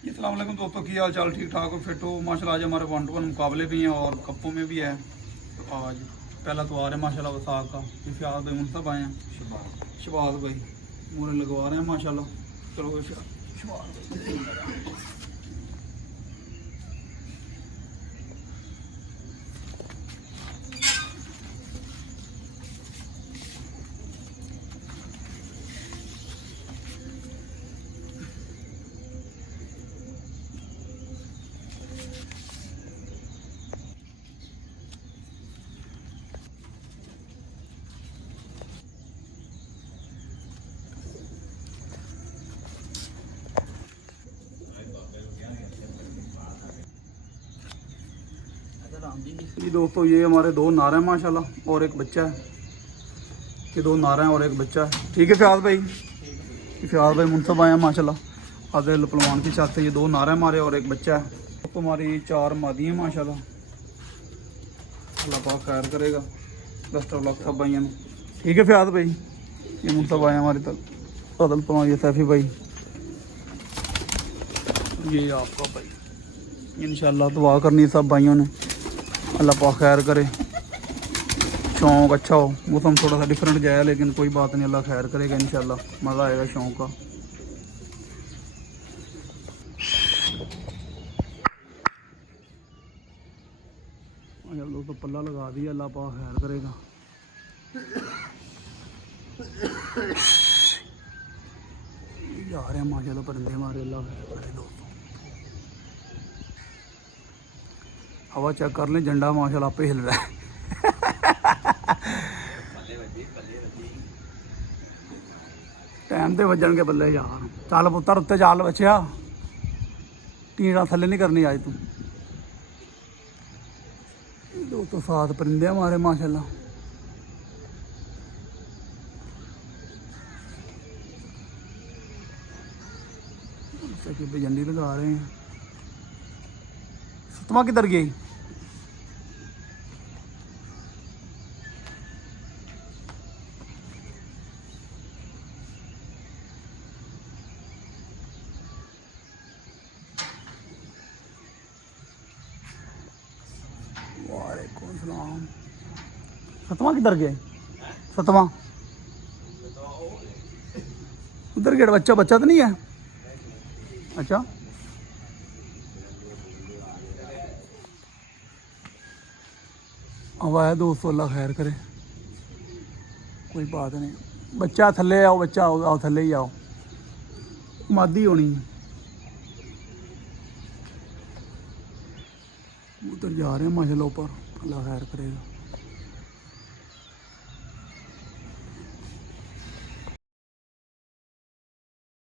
अस्सलाम वालेकुम दोस्तों, की हाल चाल? ठीक ठाक हो, फिट हो? माशाल्लाह आज हमारे 1 to 1 मुकाबले भी हैं और कप्पों में भी है। तो आज पहला तो आ रहा है माशाल्लाह वसाक का, इफ्तियार भाई मुनसब आए हैं, शबाज भाई मुहरे लगवा रहे हैं माशाल्लाह। चलो शबाज जी दोस्तों, ये हमारे 2 नार हैं माशाल्लाह और एक बच्चा है। ये 2 नार हैं और एक बच्चा है। ठीक है फ़ियाज़ भाई, फ़ियाज़ भाई मुनसब आए हैं माशाल्लाह। आदिल पलवान की छत से ये 2 नार हैं हमारे और एक बच्चा है। तो हमारी 4 मादी हैं माशाल्लाह। अल्लाह पाक खैर करेगा। बेस्ट ऑफ लक सब भाइयों। ठीक है फ़ियाज़ भाई, ये मुनसब आए हैं हमारी तरफ। आदिल पलवान, ये सैफ़ी भाई, ये आपका भाई। इंशाल्लाह दुआ करनी सब भाइयों ने, अल्लाह पाक खैर करे, शौक़ अच्छा हो। मौसम थोड़ा सा डिफरेंट जाए लेकिन कोई बात नहीं, अल्लाह खैर करेगा इंशाल्लाह, मज़ा आएगा शौक़ का। लोग तो पल्ला लगा दिया, अल्लाह पाक खैर करेगा। जा रहे हैं माशाल्लाह परिंदे हमारे, अल्लाह खैर करे। दोस्तों हवा चेक कर लें, झंडा माशाल्लाह पे हिल रहा है। टाइम तो वजन के बल्ले यार। चल पुत्र उत्ते चल बच्चिया, टीड़ा थले नहीं करनी आज तू। दोस्तों 7 परिंदे हमारे माशाल्लाह। झंडी लगा रहे हैं। सतमा किधर गई? वालेकुम सलाम। सतमा किधर गए? सतमा उधर गया। बच्चा बच्चा तो नहीं है? अच्छा अब आया दोस्तों, अल्लाह खैर करे, कोई बात नहीं। बच्चा थले आओ, बच्चा आओ थले ही आओ, मादी होनी है। उधर जा रहे हैं माशाल्लाह ऊपर, अल्लाह खैर करेगा।